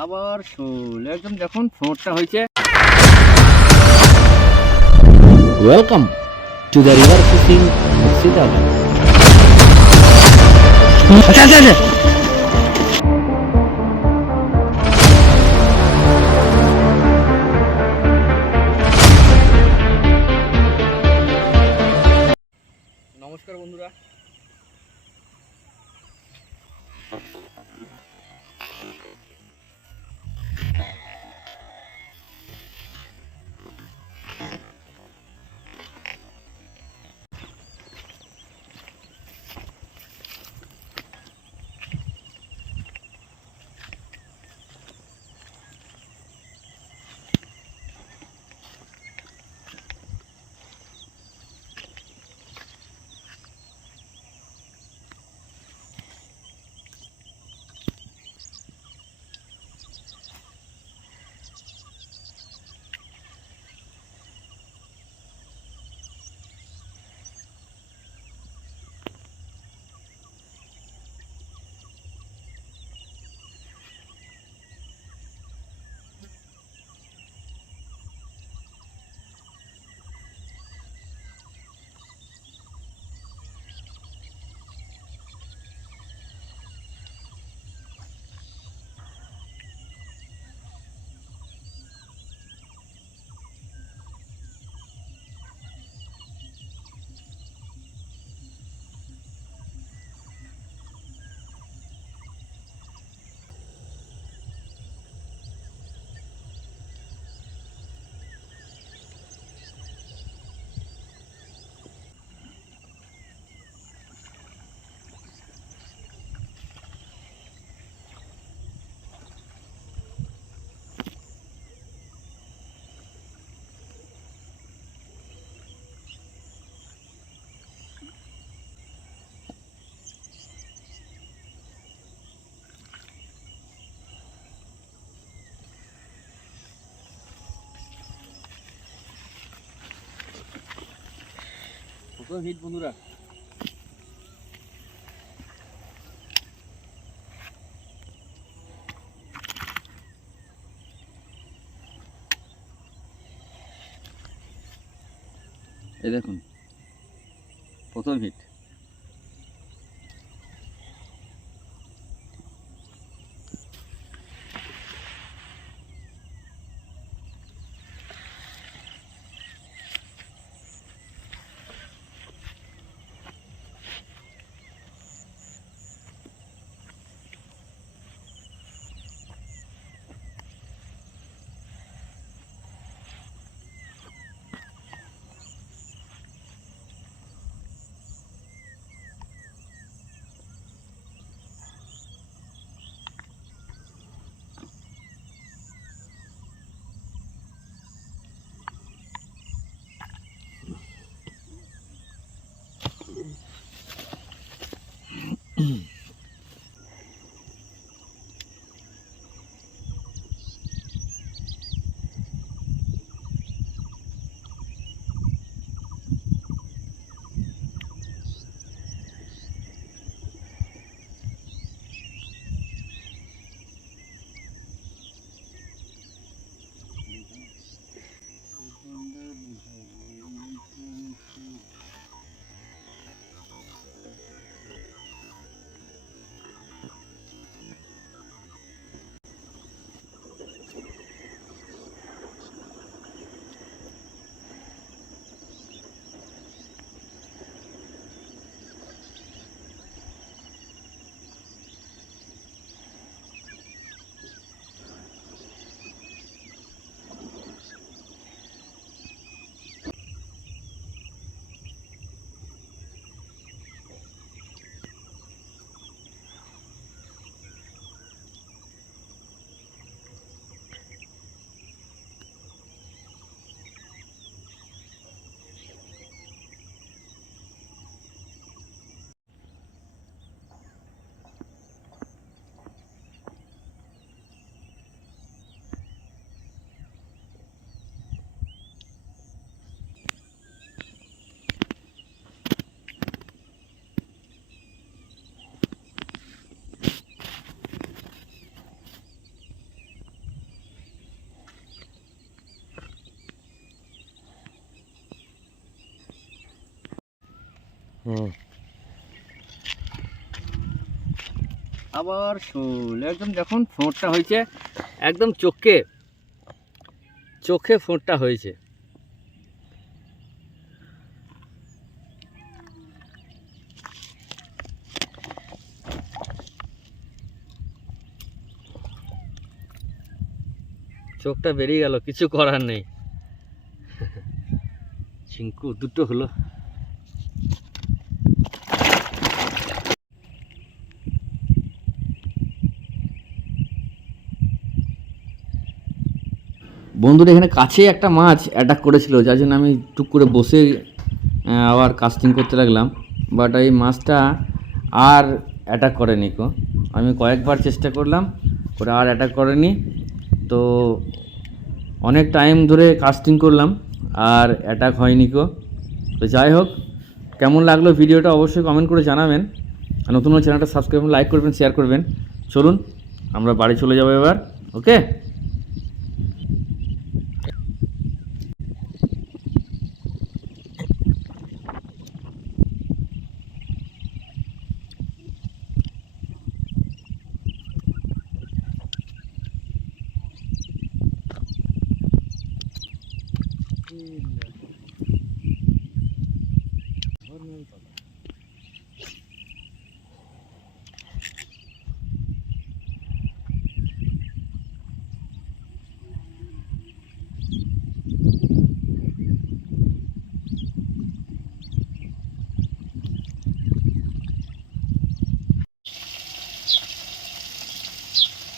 আবার শোল একদম দেখুন ফোঁটটা হয়েছে। Welcome to the river fishing Murshidabad. আচ্ছা আচ্ছা আচ্ছা নমস্কার বন্ধুরা, কত হিট বন্ধুরা। এই দেখুন প্রথম হিট। আবার শোল, একদম দেখুন ফোঁটটা হয়েছে, একদম চোখে চোখে ফোঁটটা হয়েছে। চোখটা বেরিয়ে গেল, কিছু করার নেই। চিঙ্কু দুটো হলো। বন্ধুরা এখানে কাছে একটা মাছ অ্যাটাক করেছিল, যার জন্য আমি টুক করে বসে আবার কাস্টিং করতে লাগলাম। বাট এই মাছটা আর অ্যাটাক করেনি কো। আমি কয়েকবার চেষ্টা করলাম, ওরা আর অ্যাটাক করেনি। তো অনেক টাইম ধরে কাস্টিং করলাম আর অ্যাটাক হয়নি কো। তো যাই হোক, কেমন লাগলো ভিডিওটা অবশ্যই কমেন্ট করে জানাবেন। আর নতুন চ্যানেলটা সাবস্ক্রাইব, লাইক করবেন, শেয়ার করবেন। চলুন আমরা বাড়ি চলে যাবো এবার। ওকে।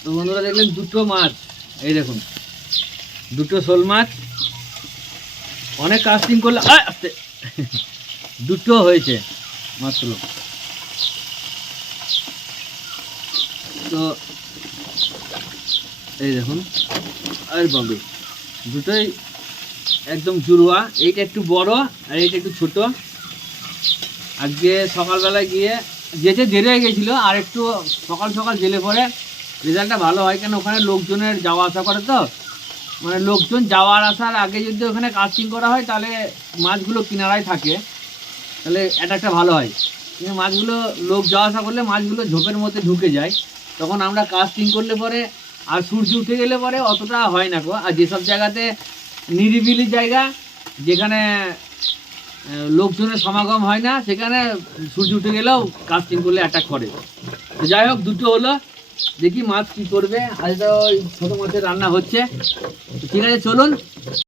তো বন্ধুরা দেখলেন দুটো মাছ, এই দেখুন দুটো শোল মাছ। অনেক কাস্টিং করলে আস্তে দুটো হয়েছে মাত্র। তো এই দেখুন, আর বাবু দুটোই একদম জুড়ুয়া। এইটা একটু বড় আর এইটা একটু ছোট। আজকে সকালবেলায় গিয়ে যেতে দেরি হয়ে গেছিলো, আর একটু সকাল সকাল জেলে পরে রেজাল্টটা ভালো হয়। কেন ওখানে লোকজনের যাওয়া আসা করে, তো মানে লোকজন যাওয়ার আসার আগে যদি ওখানে কাস্টিং করা হয় তাহলে মাছগুলো কিনারায় থাকে, তাহলে অ্যাটাকটা ভালো হয়। কিন্তু মাছগুলো লোক যাওয়া আসা করলে মাছগুলো ঝোপের মধ্যে ঢুকে যায়, তখন আমরা কাস্টিং করলে পরে আর সূর্য উঠে গেলে পরে অতটা হয় না গো। আর যেসব জায়গাতে নিরিবিলি জায়গা, যেখানে লোকজনের সমাগম হয় না, সেখানে সূর্য উঠে গেলেও কাস্টিং করলে অ্যাটাক করে। তো যাই হোক, দুটো হলো। দেখি মাছ কি করবে। আজ তো ওই ছোটো মাছের রান্না হচ্ছে। ঠিক আছে, চলুন।